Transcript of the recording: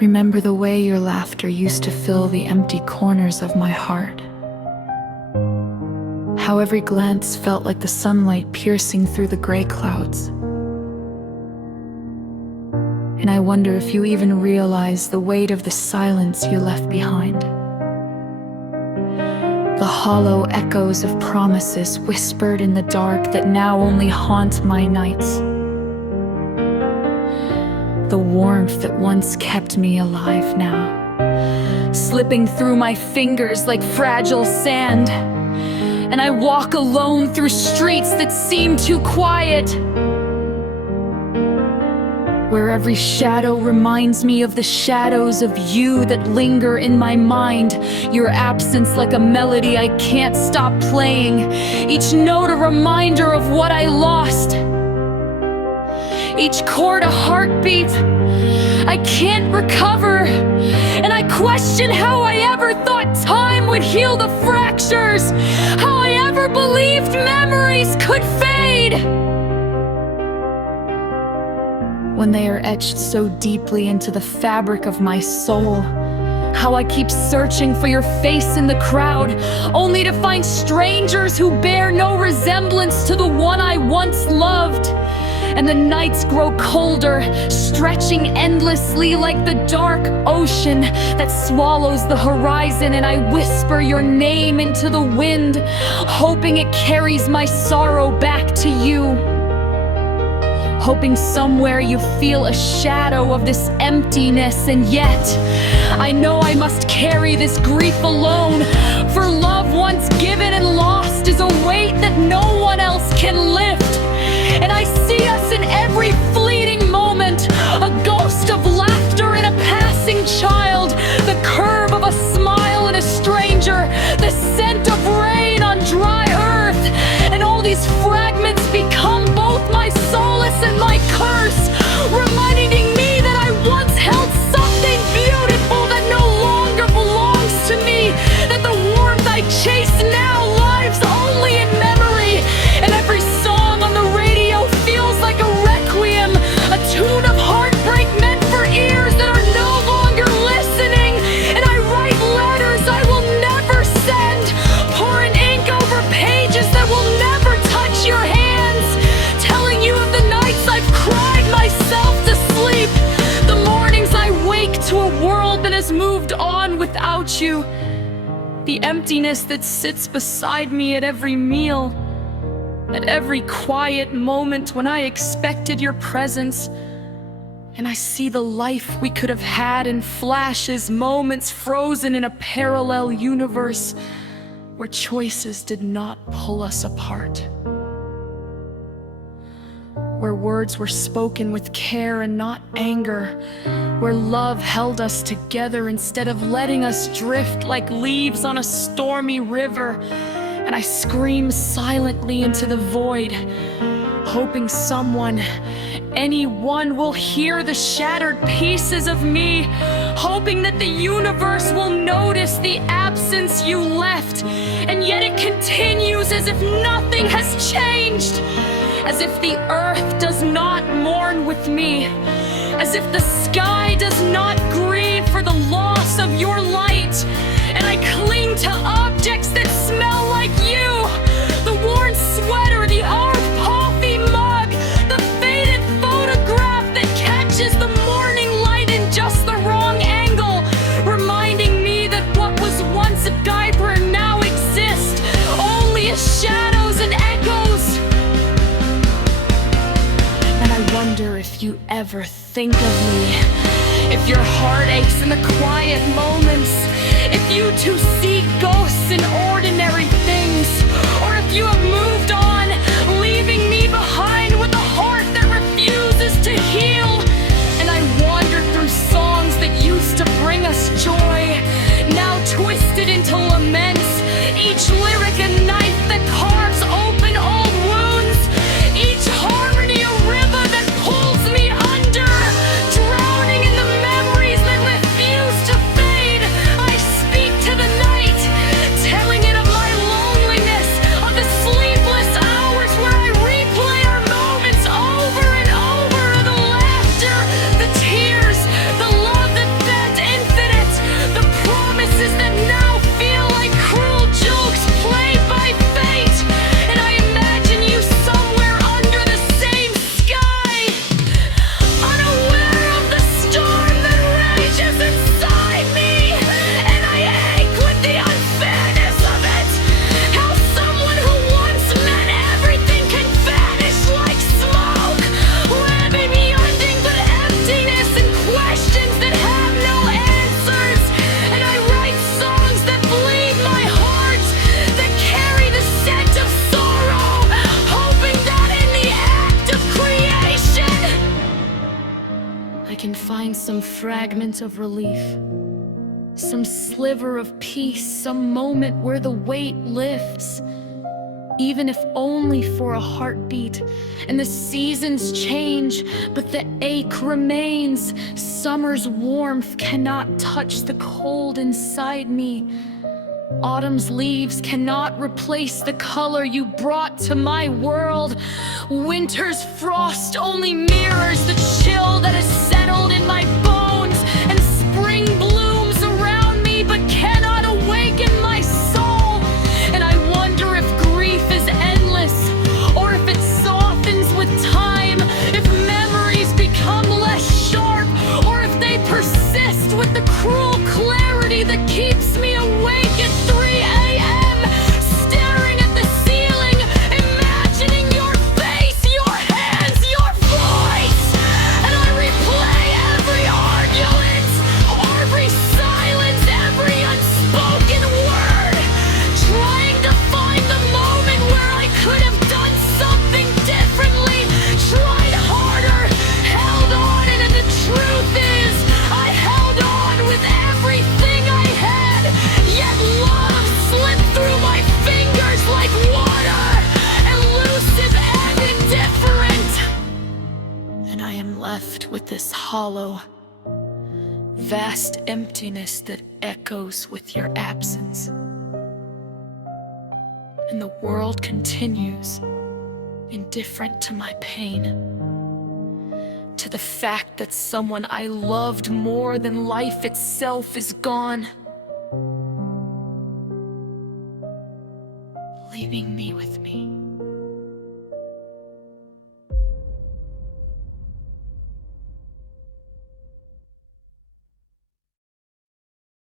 Remember the way your laughter used to fill the empty corners of my heart. How every glance felt like the sunlight piercing through the gray clouds. And I wonder if you even realize the weight of the silence you left behind. The hollow echoes of promises whispered in the dark that now only haunt my nights. The warmth that once kept me alive now, slipping through my fingers like fragile sand. And I walk alone through streets that seem too quiet, where every shadow reminds me of the shadows of you that linger in my mind. Your absence like a melody I can't stop playing, each note a reminder of what I lost, each chord a heartbeat I can't recover. And I question how I ever thought time would heal the fractures, how I ever believed memories could fade when they are etched so deeply into the fabric of my soul. How I keep searching for your face in the crowd, only to find strangers who bear no resemblance to the one I once loved. And the nights grow colder, stretching endlessly like the dark ocean that swallows the horizon. And I whisper your name into the wind, hoping it carries my sorrow back to you. Hoping somewhere you feel a shadow of this emptiness. And yet, I know I must carry this grief alone, for love once given and lost is a weight that no one else can lift. And I see us in every fleeting moment, a ghost of laughter in a passing child, the curve of a smile in a stranger, the scent of rain on dry earth. And all these fragments become both my solace and my curse, reminding me that I once held something beautiful that no longer belongs to me, that the warmth I chase now lives only in memory. And every song on the radio feels like a requiem, a tune of heartbreak meant for ears that are no longer listening. And I write letters I will never send, pouring ink over pages that will never touch your hands, telling you of the nights I've cried myself to sleep, the mornings I wake to a world that has moved on without you, the emptiness that sits beside me at every meal, at every quiet moment when I expected your presence. And I see the life we could have had in flashes, moments frozen in a parallel universe where choices did not pull us apart, where words were spoken with care and not anger, where love held us together instead of letting us drift like leaves on a stormy river. And I scream silently into the void, hoping someone, anyone, will hear the shattered pieces of me, hoping that the universe will notice the absence you left. And yet it continues as if nothing has changed, as if the earth does not mourn with me, as if the sky does not grieve for the loss of your light. And I cling to objects that smell like you, the worn sweater, the old coffee mug, the faded photograph that catches the morning light in just the wrong angle, reminding me that what was once a diaper now exists only as shadows and echoes. And I wonder if you ever think of me, if your heart aches in the quiet moments, if you too see ghosts in ordinary things, or if you have moved on, leaving me behind with a heart that refuses to heal. And I wander through songs that used to bring us joy, now twisted into laments, each lyric a knife that carves open old wounds, each harmony a river that pulls me under, drowning in the memories that refuse to fade. I speak to the night, telling it fragment of relief, some sliver of peace, some moment where the weight lifts, even if only for a heartbeat. And the seasons change, but the ache remains. Summer's warmth cannot touch the cold inside me. Autumn's leaves cannot replace the color you brought to my world. Winter's frost only mirrors the chill that has settled in my bones. And spring blooms around me but cannot awaken my soul. And I wonder if grief is endless, or if it softens with time, if memories become less sharp, or if they persist with the cruel clarity that keeps me awake at 3 a.m., staring at the ceiling, imagining your face, your hands, your voice. And I replay every argument, every silence, every unspoken word, trying to find the moment where I could have done something differently, tried harder, held on, and the truth is, I held on with everything I had, yet love slipped through my fingers like water, elusive and indifferent. And I am left with this hollow, vast emptiness that echoes with your absence. And the world continues, indifferent to my pain, to the fact that someone I loved more than life itself is gone, leaving me with me.